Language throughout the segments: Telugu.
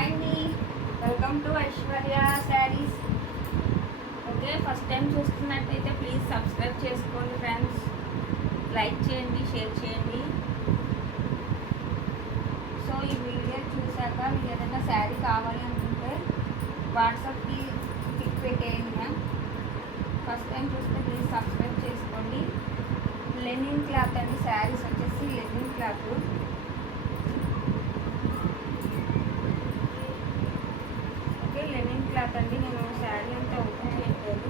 హాయ్ అండి, welcome to Aishwarya saris. Okay, first time చూస్తున్నట్టయితే ప్లీజ్ సబ్స్క్రైబ్ చేసుకోండి ఫ్రెండ్స్. లైక్ చేయండి, షేర్ చేయండి. సో ఈ వీడియో చూశాక మీకు ఏదైనా శారీ కావాలి అనుకుంటే వాట్సాప్కి పిక్ పెట్టేయండి మ్యామ్. ఫస్ట్ టైం చూస్తే ప్లీజ్ సబ్స్క్రైబ్ చేసుకోండి. లెనిన్ క్లాత్ అండి, శారీస్ వచ్చేసి లెనిన్ క్లాత్. లెనిన్ క్లాత్ అండి. నేను శారీ అంతా ఓపెన్ చేయట్లేదు,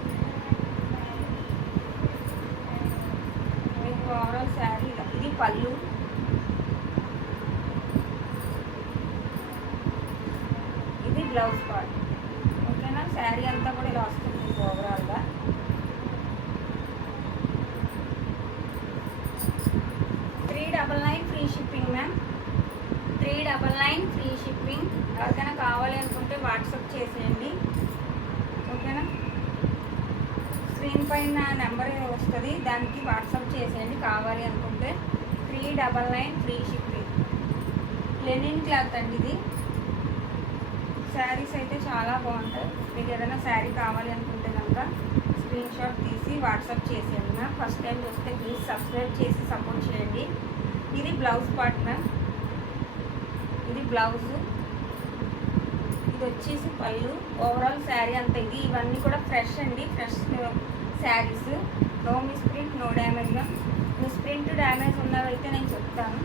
మీకు ఓవరాల్ శారీ ఇది పళ్ళు, ఇది బ్లౌజ్ పార్ట్. ఓకేనా, శారీ అంతా కూడా ఇలా వస్తుంది మీకు ఓవరాల్గా. 399 free shipping ma'am, 399 free shipping. ఎవరికైనా కావాలి అనుకుంటే వాట్సాప్ చేసేయండి. ఓకేనా, స్క్రీన్ పైన నెంబర్ వస్తుంది, దానికి వాట్సాప్ చేసేయండి కావాలి అనుకుంటే. 399 ఫ్రీ షిప్పింగ్. లెనిన్ క్లాత్ అండి ఇది. శారీస్ అయితే చాలా బాగుంటాయి. మీకు ఏదైనా శారీ కావాలి అనుకుంటే కనుక స్క్రీన్ షాట్ తీసి వాట్సాప్ చేసేయండి మ్యామ్. ఫస్ట్ టైం వస్తే ప్లీజ్ సబ్స్క్రైబ్ చేసి సపోర్ట్ చేయండి. ఇది బ్లౌజ్ పార్ట్ మ్యామ్, ఇది బ్లౌజు, ఇది వచ్చేసి పళ్ళు. ఓవరాల్ శారీ అంతా ఇది. ఇవన్నీ కూడా ఫ్రెష్ అండి, fresh saris. No misprint, no damage ma'am. Misprint damage ఉన్నవైతే నేను చెప్తాను.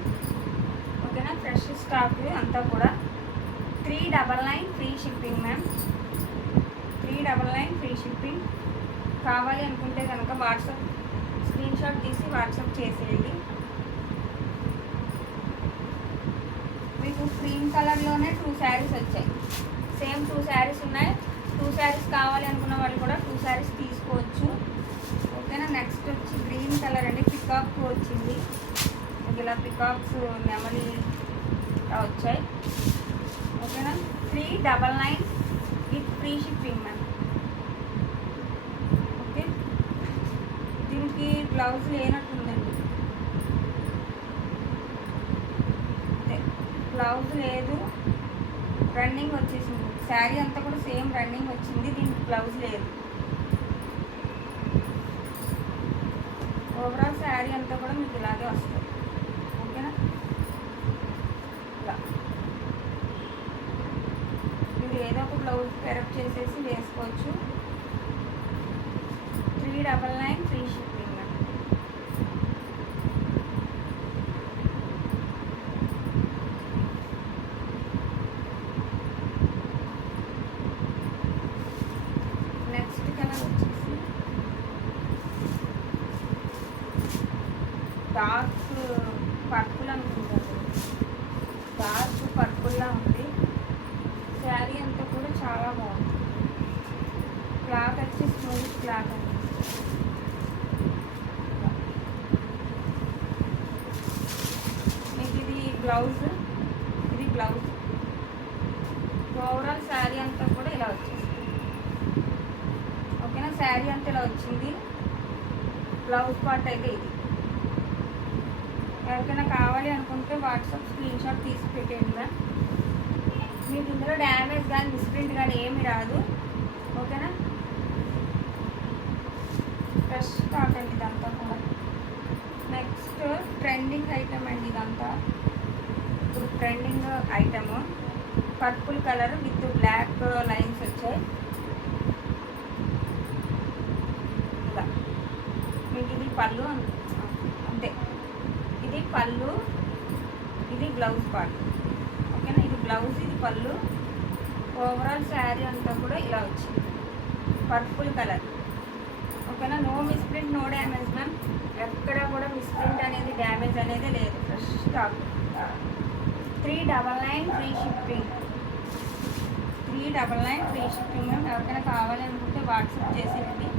ఓకేనా, ఫ్రెష్ స్టాక్ అంతా కూడా. 399 free shipping ma'am, 399 free shipping. కావాలి అనుకుంటే కనుక వాట్సాప్ స్క్రీన్ షాట్ తీసి వాట్సాప్ చేసేయండి. మీకు క్రీమ్ కలర్లోనే 2 శారీస్ వచ్చాయి. సేమ్ 2 శారీస్ ఉన్నాయి. 2 శారీస్ కావాలి అనుకున్న వాళ్ళు కూడా 2 శారీస్ తీసుకోవచ్చు. ఓకేనా, నెక్స్ట్ వచ్చి గ్రీన్ కలర్ అండి. పికాక్ వచ్చింది, ఇలా పికాక్స్ నెమలి వచ్చాయి. ఓకేనా, 399 with free shipping ma'am. Okay, దీనికి బ్లౌజ్ లేనట్టుందండి, బ్లౌజ్ లేదు, రన్నింగ్ వచ్చేసింది. శారీ అంతా కూడా సేమ్ రన్నింగ్ వచ్చింది, దీనికి బ్లౌజ్ లేదు. ఓవరాల్ శారీ అంతా కూడా మీకు ఇలాగే వస్తుంది. ఓకేనా, ఇలా మీరు ఏదో ఒక బ్లౌజ్ పెరప్ చేసేసి వేసుకోవచ్చు. 399 ఫ్రీ షిప్పింగ్. నెక్స్ట్ కలర్ వచ్చేసి డార్క్ పర్పుల్ అనుకుంటారు, డార్క్ పర్పుల్లా ఉంది. శారీ అంతా కూడా చాలా బాగుంది. క్లాత్ వచ్చి స్మూత్ క్లాత్ అండి. మీకు ఇది బ్లౌజ్, ఇది బ్లౌజ్. ఓవరాల్ శారీ అంతా కూడా ఇలా వచ్చేసింది. ఓకేనా, శారీ అంతా ఇలా వచ్చింది. బ్లౌజ్ పార్ట్ అయితే ఇది. ఎవరికైనా కావాలి అనుకుంటే వాట్సాప్ స్క్రీన్ షాట్ తీసి పెట్టేయండి మ్యామ్. మీకు ఇందులో డ్యామేజ్ కానీ మిస్ప్రింట్ కానీ ఏమి రాదు. ఓకేనా, ఫ్రెష్ స్టాక్ అండి ఇదంతా కూడా. నెక్స్ట్ ట్రెండింగ్ ఐటమ్ అండి ఇదంతా. ఇప్పుడు trending item purple colour with black lines వచ్చాయి. ఇలా మీకు ఇది పళ్ళు అంతే, ఇది పళ్ళు, ఇది బ్లౌజ్ పార్ట్. ఓకేనా, ఇది బ్లౌజ్, ఇది పళ్ళు. ఓవరాల్ శారీ అంతా కూడా ఇలా వచ్చింది, పర్పుల్ కలర్. ఓకేనా, no misprint, no damage ma'am. ఎక్కడ కూడా మిస్ప్రింట్ అనేది డ్యామేజ్ అనేది లేదు, fresh stock. 399 free shipping, 399 free shipping ma'am. ఎవరికైనా కావాలి అనుకుంటే వాట్సాప్ చేసేయండి.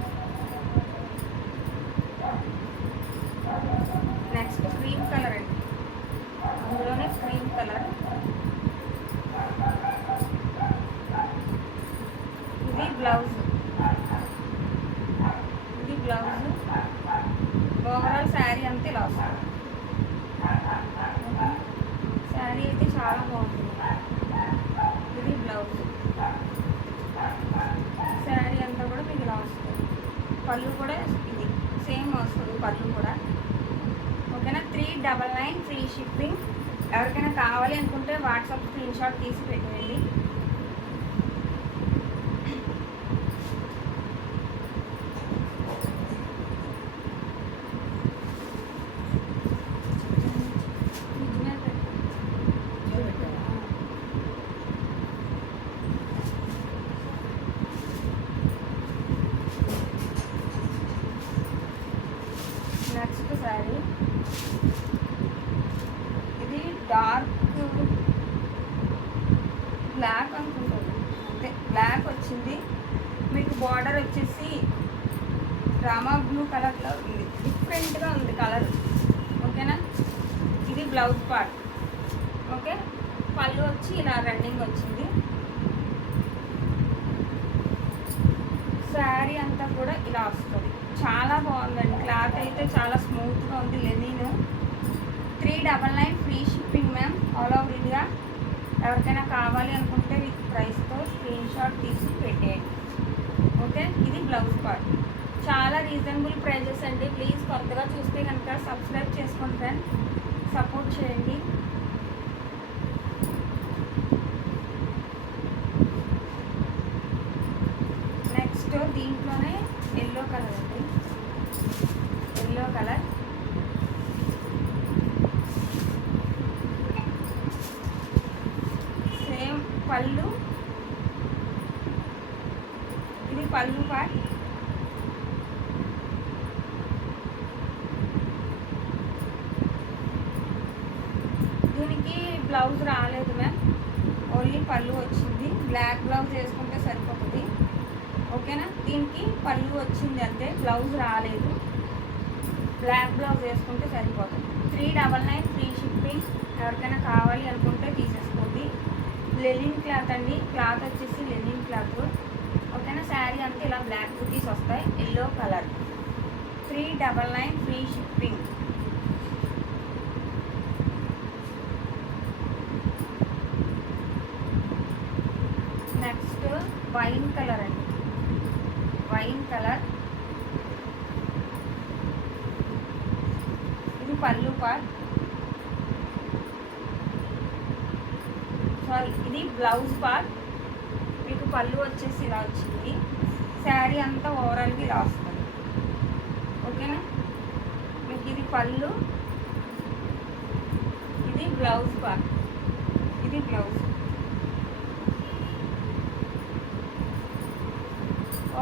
నెక్స్ట్ క్రీమ్ కలర్ అండి, అందులోనే క్రీమ్ కలర్. ఇది బ్లౌజ్, ఇది బ్లౌజ్. ఓవరాల్ శారీ అంతా ఇలా వస్తుంది. శారీ అయితే చాలా బాగుంటుంది. ఇది బ్లౌజ్. శారీ అంతా కూడా మీకు ఇలా వస్తుంది. పళ్ళు కూడా ఇది సేమ్ వస్తుంది పళ్ళు కూడా. ఓకేనా. 399 ఫ్రీ షిప్పింగ్. ఎవరికైనా కావాలి అనుకుంటే వాట్సాప్ స్క్రీన్ షాట్ తీసి పెట్టండి. నెక్స్ట్ శారీ ఇది డార్క్ బ్లాక్ అనుకుంటుంది, అంతే బ్లాక్ వచ్చింది. మీకు బార్డర్ వచ్చేసి రామా బ్లూ కలర్లో ఉంది, డిఫరెంట్గా ఉంది కలర్. ఓకేనా. ఇది బ్లౌజ్ పార్ట్. ఓకే. పళ్ళు వచ్చి ఇలా రన్నింగ్ వచ్చింది. శారీ అంతా కూడా ఇలా వస్తుంది. చాలా బాగుందండి. క్లాత్ అయితే చాలా స్మూత్గా ఉంది. Linen. 399 free shipping ma'am, all over India. ఎవరికైనా కావాలి అనుకుంటే విత్ ప్రైస్తో స్క్రీన్ షాట్ తీసి పెట్టేయండి. ఓకే. ఇది బ్లౌజ్ పార్ట్. చాలా రీజనబుల్ ప్రైజెస్ అండి. ప్లీజ్ కొత్తగా చూస్తే కనుక సబ్స్క్రైబ్ చేసుకోండి ఫ్రెండ్స్, సపోర్ట్ చేయండి. నెక్స్ట్ దీంట్లోనే ఎల్లో కలర్ అండి. ఎల్లో కలర్ సేమ్ పళ్ళు. ఇది పళ్ళు పార్ట్. దీనికి బ్లౌజ్ రాలేదు మ్యామ్, ఓన్లీ పళ్ళు వచ్చింది. బ్లాక్ బ్లౌజ్ వేసుకుంటే సరిపోతుంది. ఓకేనా. దీనికి పళ్ళు వచ్చింది అంతే, బ్లౌజ్ రాలేదు. బ్లాక్ బ్లౌజ్ వేసుకుంటే సరిపోతుంది. 399 ఫ్రీ షిప్పింగ్. ఎవరికైనా కావాలి అనుకుంటే తీసేసుకోండి. లెనిన్ క్లాత్ అండి. క్లాత్ వచ్చేసి లెనిన్ క్లాత్. ఓకేనా. శారీ అంతా ఇలా బ్లాక్ బుటీస్ వస్తాయి. Yellow colour. 399 free shipping. Next wine colour అండి. Wine colour. ఇది పళ్ళు పార్ట్. సారీ, ఇది బ్లౌజ్ పార్ట్. మీకు పళ్ళు వచ్చేసి ఇలా వచ్చింది. శారీ అంతా ఓవరాల్గా ఇలా వస్తుంది. ఓకేనా. మీకు ఇది పళ్ళు, ఇది బ్లౌజ్ పార్ట్. ఇది బ్లౌజ్.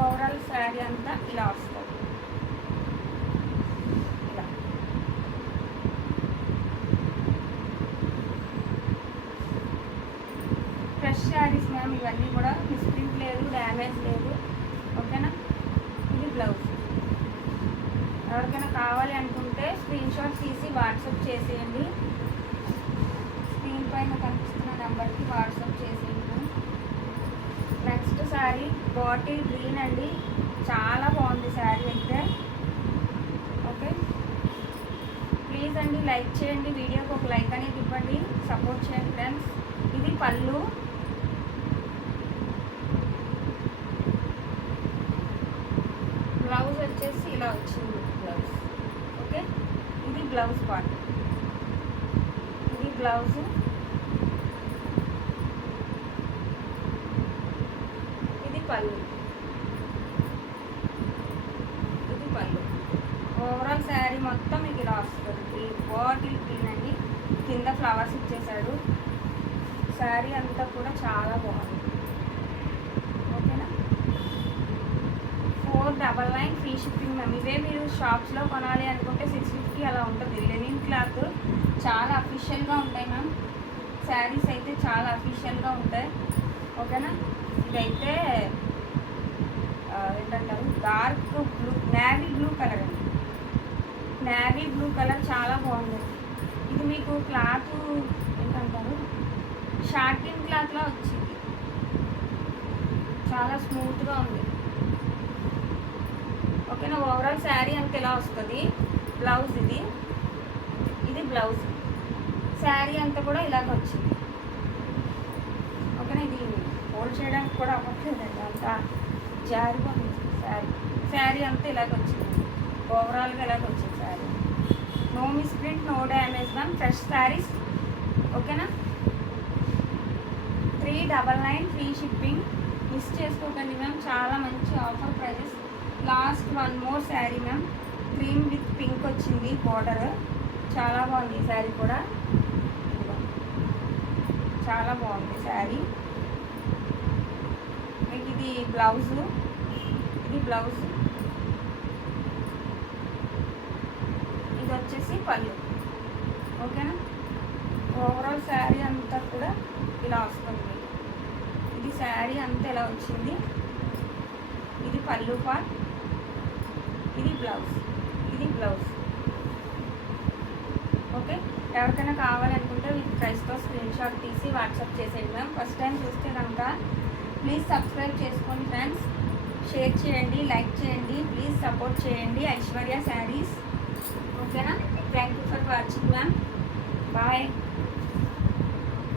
ఓవరాల్ శారీ అంతా ఇలా వస్తుంది. ఇలా ఫ్రెష్ శారీస్ మ్యామ్ ఇవన్నీ కూడా. మిస్ప్రింట్ లేదు, డ్యామేజ్ లేదు. ఓకేనా. ఇది బ్లౌజ్. ఎవరికైనా కావాలి అనుకుంటే స్క్రీన్ షాట్ తీసి వాట్సాప్ చేసేయండి. స్క్రీన్ పైన కనిపిస్తున్న నెంబర్కి వాట్సాప్ చేసేయండి. నెక్స్ట్ శారీ బాటిల్ గ్రీన్ అండి. చాలా బాగుంది శారీ అయితే. ఓకే. ప్లీజ్ అండి లైక్ చేయండి, వీడియోకి ఒక లైక్ అనేది ఇవ్వండి, సపోర్ట్ చేయండి ఫ్రెండ్స్. ఇది పళ్ళు. బ్లౌజ్ వచ్చేసి ఇలా వచ్చింది బ్లౌజ్. ఓకే. ఇది బ్లౌజ్ పార్ట్. ఇది బ్లౌజ్. ఇది పళ్ళు. ఇది పళ్ళు. ఓవరాల్ శారీ మొత్తం మీకు ఇలా వస్తుంది. బాటిల్ గ్రీన్ అండి. కింద ఫ్లవర్స్ ఇచ్చేసాడు. శారీ అంతా కూడా చాలా బాగుంది. ఓకేనా. 499 ఫ్రీ షిప్పింగ్ మ్యామ్. ఇవే మీరు షాప్స్లో కొనాలి అనుకుంటే 650 అలా ఉంటుంది. లెనిన్ క్లాత్ చాలా అఫీషియల్గా ఉంటాయి మ్యామ్. శారీస్ అయితే చాలా అఫీషియల్గా ఉంటాయి. ఓకేనా. ఇదైతే ఏంటంటారు, dark blue, navy blue colour అండి. నేవీ బ్లూ కలర్ చాలా బాగుంది. ఇది మీకు క్లాత్ ఏంటంటారు, షార్టిన్ క్లాత్లో వచ్చింది. చాలా స్మూత్గా ఉంది. ఓకేనా. ఓవరాల్ శారీ అంతా ఇలా వస్తుంది. బ్లౌజ్ ఇది. ఇది బ్లౌజ్. శారీ అంతా కూడా ఇలాగ వచ్చింది. ఓకేనా. ఇది ఫోల్డ్ చేయడానికి కూడా అవ్వట్లేదండి, అంత జారిపోతుంది శారీ. శారీ అంతా ఇలాగ వచ్చింది, ఓవరాల్గా ఇలాగ వచ్చింది sari. No misprint, no damage ma'am, fresh saris. ఓకేనా? 399 ఫ్రీ షిప్పింగ్. మిస్ చేసుకోకండి మ్యామ్, చాలా మంచి offer prices. Last one more sari ma'am, cream with pink వచ్చింది బార్డర్, చాలా బాగుంది ఈ శారీ కూడా, చాలా బాగుంది శారీ. మీకు ఇది బ్లౌజు, ఇది బ్లౌజ్, ఇది వచ్చేసి పళ్ళు. ఓకేనా? ఓవరాల్ శారీ అంతా కూడా ఇలా వస్తుంది. ఇది శారీ అంతా ఇలా వచ్చింది, ఇది పళ్ళు పార్ట్, ఇది బ్లౌజ్, ఇది బ్లౌజ్. ఓకే, ఎవరికైనా కావాలనుకుంటే విత్ ప్రైస్తో స్క్రీన్ షాట్ తీసి వాట్సాప్ చేసేయండి మ్యామ్. ఫస్ట్ టైం చూస్తే కనుక ప్లీజ్ సబ్స్క్రైబ్ చేసుకోండి ఫ్రెండ్స్, షేర్ చేయండి, లైక్ చేయండి, ప్లీజ్ సపోర్ట్ చేయండి ఐశ్వర్య శారీస్. ఓకేనా? Thank you for watching ma'am, bye.